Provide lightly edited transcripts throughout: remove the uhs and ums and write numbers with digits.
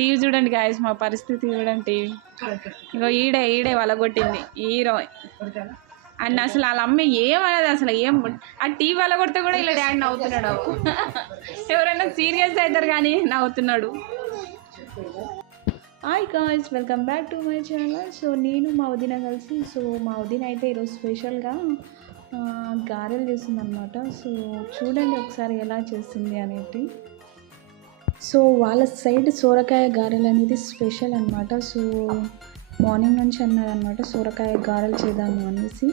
TV చూడండి guys, మా పరిస్థితి చూడండి. టీవీ ఇగో ఈడే వలగొట్టింది హీరో. అండ్ అసలు వాళ్ళ అమ్మ ఏమన్నది అసలు, ఏం ఆ టీవీ వలగొడితే కూడా ఇలా డాడీ నవ్వుతున్నాడు. ఎవరైనా సీరియస్ అవుతారు కానీ నవ్వుతున్నాడు. Hi guys, welcome back to my channel. So నేను మా వదిన కలిసి, సో మా వదిన అయితే ఈరోజు స్పెషల్గా గారెలు చేస్తుంది అనమాట. సో చూడండి ఒకసారి ఎలా చేస్తుంది అనేది. సో వాళ్ళ సైడ్ సోరకాయ గారెలు అనేది స్పెషల్ అనమాట. సో మార్నింగ్ నుంచి అన్నారనమాట సోరకాయ గారెలు చేద్దాము అనేసి.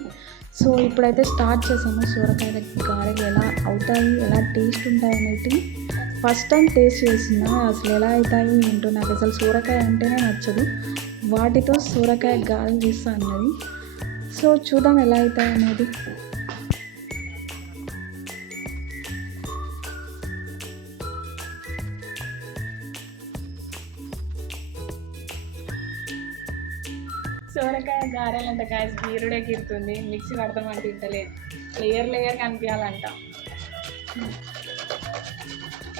సో ఇప్పుడైతే స్టార్ట్ చేసాము. సోరకాయ గారెలు ఎలా అవుతాయి, ఎలా టేస్ట్ ఉంటాయి అనేది ఫస్ట్ టైం టేస్ట్ చేసిన. అసలు ఎలా అవుతాయి ఏంటో, నాకు అసలు సోరకాయ అంటేనే నచ్చదు, వాటితో సోరకాయ గారెలు చేస్తా అన్నది. సో చూద్దాం ఎలా అవుతాయి అనేది. సోరకాయ గారెలు అంట గాయస్, గీరుడే గీరుతుంది, మిక్సీ పడతామంటే తింటలేదు, లేయర్ కనిపించాలంట.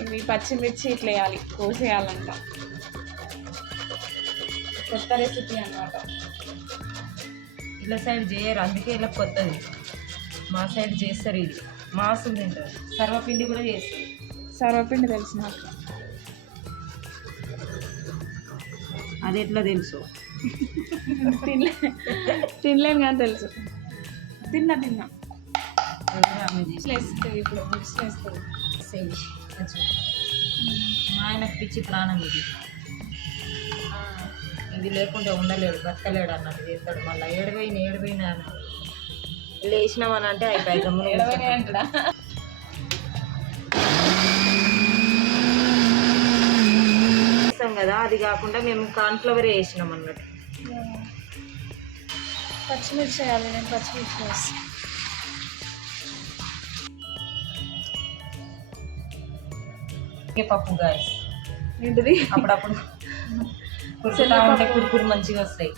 ఇవి పచ్చిమిర్చి ఇట్లా వేయాలి, కోసేయాలంట. కొత్త రెసిపీ అన్నమాట. ఇలా సైడ్ చేయరు, అందుకే ఇలా కొత్తది. మా సైడ్ చేస్తారు, ఇది మాసం తింటారు. సర్వపిండి కూడా చేస్తారు. సర్వపిండి తెలుసు నాకు, అది ఎట్లా తెలుసు తినలేను కానీ తెలుసు. తిన్నా వేస్తుంది. ఇప్పుడు మిక్స్ వేస్తుంది. మా ఆయనకు పిచ్చి ప్రాణం ఇది, ఇది లేకుంటే ఉండలేడు, బతకలేడు అన్నట్టు చేస్తాడు. మళ్ళీ ఏడిపోయినా లేచినామని అంటే అయిపోయి అంటాడా. కదా, అది కాకుండా మేము కార్న్ఫ్లవర్ వేసినాం అన్నట్టు. పచ్చిమిర్చి వేయాలి, నేను పచ్చిమిర్చి వేస్తాను. పప్పు గాయస్ ఏంటిది, అప్పుడప్పుడు కురుకుతా ఉంటే కురుకురు మంచిగా వస్తాయి.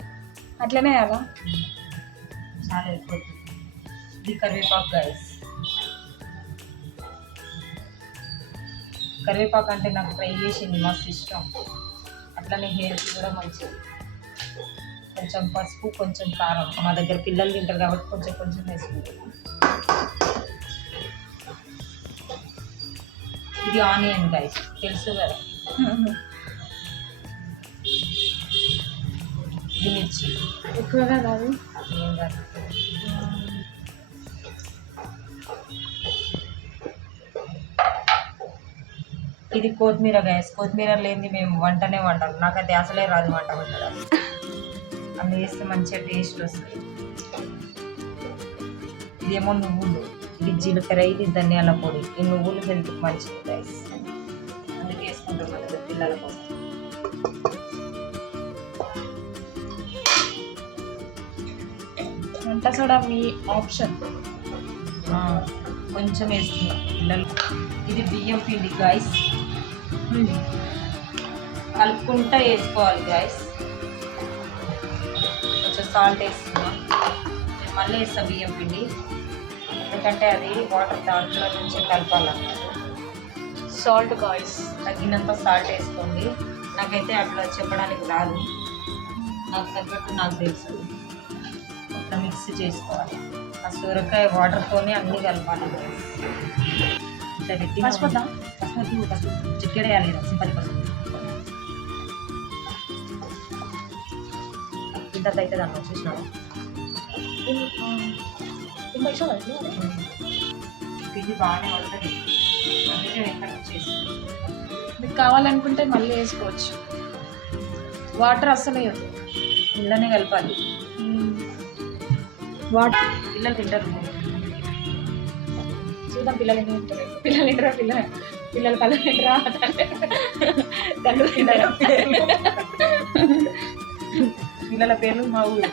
అట్లనే వేయాలా? చాలా ఎక్కువ. ఇది కరివేపాకు గాయస్. కరివేపాకు అంటే నాకు ఫ్రై చేసింది మస్తు ఇష్టం. అట్లనే హెయిర్కి కూడా మంచిది. కొంచెం పసుపు, కొంచెం కారం. మా దగ్గర పిల్లలు తింటారు కాబట్టి కొంచెం వేసుకుంటాం. ఇది ఆనియన్ గైస్, తెలుసు కదా. ఇది మిర్చి ఎక్కువగా కాదు, ఏం కాదు. ఇది కొత్తిమీర గైస్. కొత్తిమీర లేనిది మేము వంటనే వండాలి. నాకైతే అసలే రాదు వంట వండడం. అన్నీ వేస్తే మంచిగా టేస్ట్ వస్తుంది. ఇదేమో నువ్వులు, ఇది జీలకర్ర, ఇది ధనియాల పొడి. ఈ నువ్వులు హెల్త్కి మంచిది గైస్, అందుకే వేసుకుంటాం కదా పిల్లల కోసం. వంట సోడా మీ ఆప్షన్, కొంచెం వేస్తున్నాం పిల్లలు. ఇది బియ్యం పిండి గాయస్, కలుపుకుంటా వేసుకోవాలి గాయస్. కొంచెం సాల్ట్ వేస్తున్నాం. నేను మళ్ళీ వేస్తాను బియ్యం పిండి, ఎందుకంటే అది వాటర్ దాంట్లో నుంచి కలపాలన్నమాట. సాల్ట్ గాయస్, తగినంత సాల్ట్ వేసుకోండి. నాకైతే అట్లా చెప్పడానికి రాదు, నాకు తగ్గట్టు నాకు తెలుసు. అట్లా మిక్స్ చేసుకోవాలి. ఆ సొరకాయ వాటర్తోనే అన్నీ కలపాలి. ఇట్లా పెట్టి పసుపు చిక్కడేయాలి, సింపల్ పసుపు. ఇంత అయితే దాన్ని వచ్చేసినాము. పిండి బాగానే పడుతుంది, అందుకే ఎక్కడ వచ్చేసి. మీకు కావాలనుకుంటే మళ్ళీ వేసుకోవచ్చు. వాటర్ అస్సలు వేయద్దు, ఇళ్ళనే కలపాలి. వాటర్ పిల్లలు తింటారు. చూద్దాం పిల్లలు ఎన్ని తింటారు. పిల్లలు కళ్ళు తింటారా, కళ్ళు తింటారా. పిల్లల పేర్లు మా ఊరు.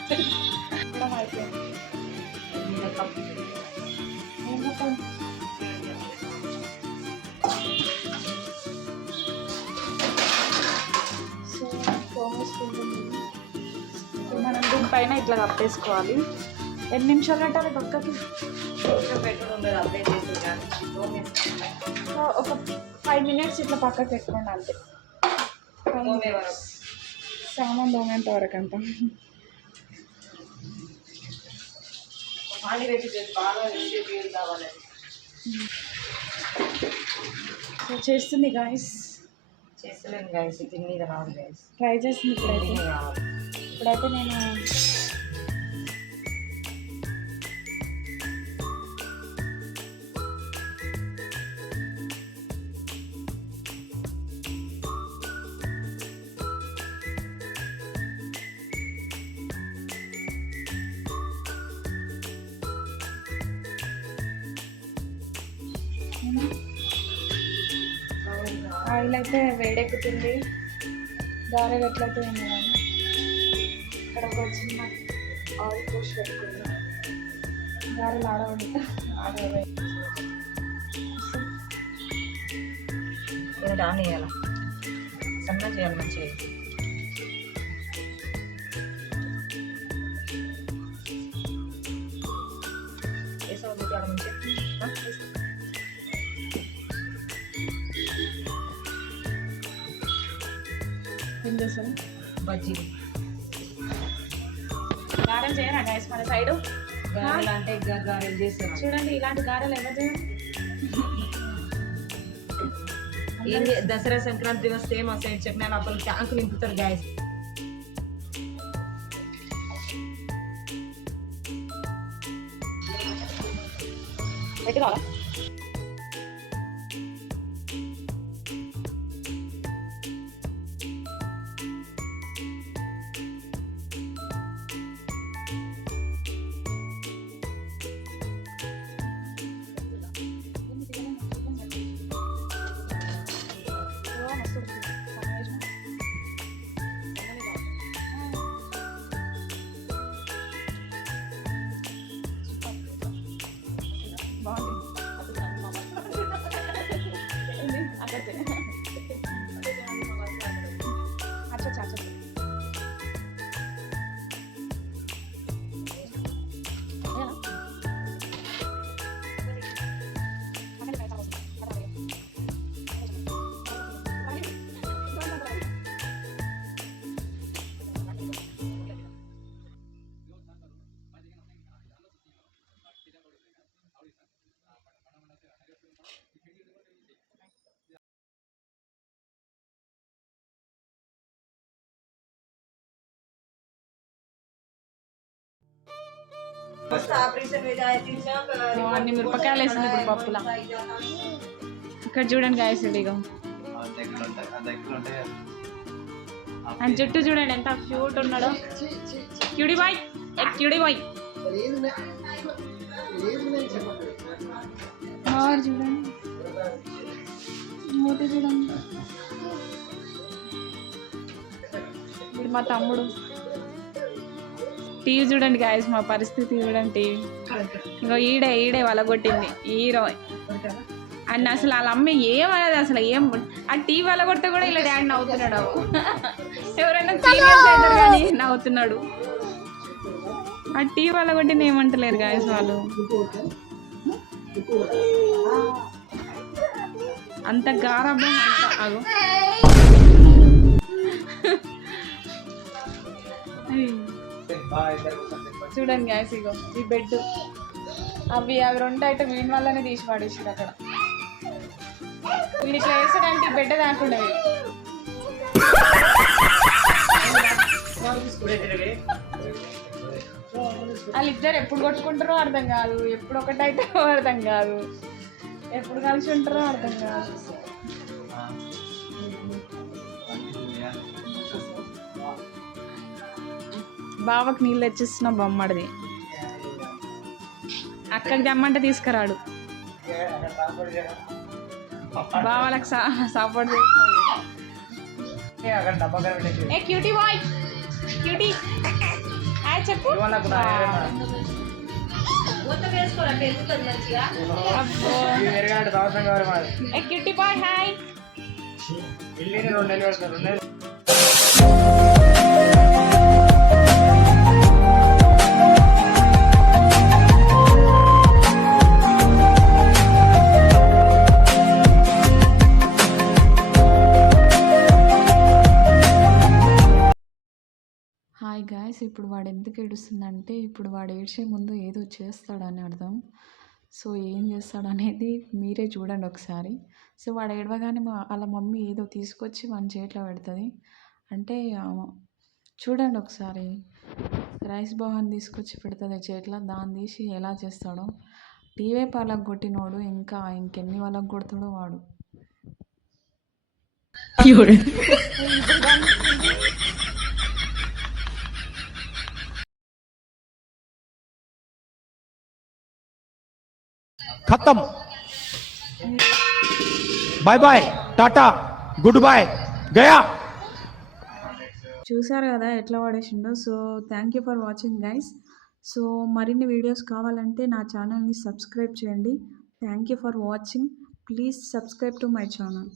మనం దీనిపైన ఇట్లా కప్పేసుకోవాలి. ఎన్ని నిమిషాలు పెట్టాలి పక్కకి? ఒక 5 minutes ఇట్లా పక్కకి పెట్టుకోండి అంతే. 5 తోమే వరకు. సామాన్ దోమేంత వరకు అంట. పానీ పెట్టి బాగా నీళ్ళు కావాలి. సో చేస్తుంది గాయస్. చేస్తలేను గాయస్, దీని మీద రాదు గాయస్. ట్రై చేస్తుంది ఇప్పుడైతే. కావాలి. ఇప్పుడైతే నేను ఆయిల్ అయితే వేడెక్కుతుంది. గారెలు ఎట్లయితే ఉన్నాయి ఇక్కడ ఒక చిన్న ఆయిల్ పోసి పెట్టుకుందాం. గారెలు ఆడవే రాని చేయాలి, సన్న చేయాలి మంచిగా. వేసావు మంచిగా. ఏం చేస్తాను బజ్జీలు గారెలు చేయరా గైస్ మన సైడు? గారెలు అంటే గారెలు చేస్తారు. చూడండి ఇలాంటి గారెలు ఎవరు చేయరు. దసరా సంక్రాంతి వస్తే మా సైడ్ చట్నీ అప్పుడు ట్యాంకు నింపుతారు గ్యాస్. పెట్టి కావాలా? అన్ని మిరపకాయలు వేసింది ఇప్పుడు పప్పులా. ఇక్కడ చూడండి గాయస్, ఇదిగో అని చుట్టూ చూడండి ఎంత క్యూట్ ఉన్నాడో. క్యూడి బాయ్, క్యూడి బాయ్ చూడండి, మూతి చూడండి. ఇప్పుడు మా తమ్ముడు. టీవీ చూడండి గాయస్, మా పరిస్థితి చూడండి. టీవీ ఇంకో ఈడే వాళ్ళ కొట్టింది హీరో అండ్ అసలు వాళ్ళ అమ్మ ఏమన్నది అసలు ఏం. ఆ టీవీ వాళ్ళ కొడితే కూడా ఇలా డాడీ నవ్వుతున్నాడు. ఎవరైనా సీరియస్ అవుతారు కానీ నవ్వుతున్నాడు. ఆ టీవీ వాళ్ళ కొట్టింది ఏమంటలేరు గాయస్ వాళ్ళు. అంత గారాబం అంత ఆగు. చూడండి గ్యాస్, ఇగో ఈ బెడ్ అవి రెండు అయితే వీడి వల్లనే తీసి పడేసాడు అక్కడ. వీడు ఇట్లా వేసాడంటే బెడ్ దాకుండేవి. వాళ్ళిద్దరు ఎప్పుడు కొట్టుకుంటారో అర్థం కాదు, ఎప్పుడు ఒకటైతే అర్థం కాదు, ఎప్పుడు కలిసి ఉంటారో అర్థం కాదు. బావకు నీళ్ళు తెచ్చిస్తున్నా బొమ్మడిది. అక్కడికి తెమ్మంటే తీసుకురాడు. బావాలకు సపోర్ట్ ఏ క్యూటీ బాయ్, క్యూటీ హాయ్ చెప్పు. ఏ cutie boy hi. Hi guys, ఇప్పుడు వాడు ఎందుకు ఏడుస్తుందంటే ఇప్పుడు వాడు ఏడ్చే ముందు ఏదో చేస్తాడని అర్థం. సో ఏం చేస్తాడనేది మీరే చూడండి ఒకసారి. సో వాడు ఏడవగానే వాళ్ళ మమ్మీ ఏదో తీసుకొచ్చి వాని చేతిలో పెడుతుంది. అంటే చూడండి ఒకసారి, రైస్ బౌల్ని తీసుకొచ్చి పెడుతుంది చేతిలో. దాన్ని తీసి ఎలా చేస్తాడో, టీవీ పళ్ళకు కొట్టినోడు ఇంకా ఇంకెన్ని వాళ్ళకు కొడతాడో వాడు. खत्म। Bye bye, tata, good bye, गया। చూసారు కదా ఎట్లా వాడేసిండో. So thank you for watching guys. So మరిన్ని వీడియోస్ కావాలంటే నా ఛానల్ని సబ్స్క్రైబ్ చేయండి. Thank you for watching. Please subscribe to my channel.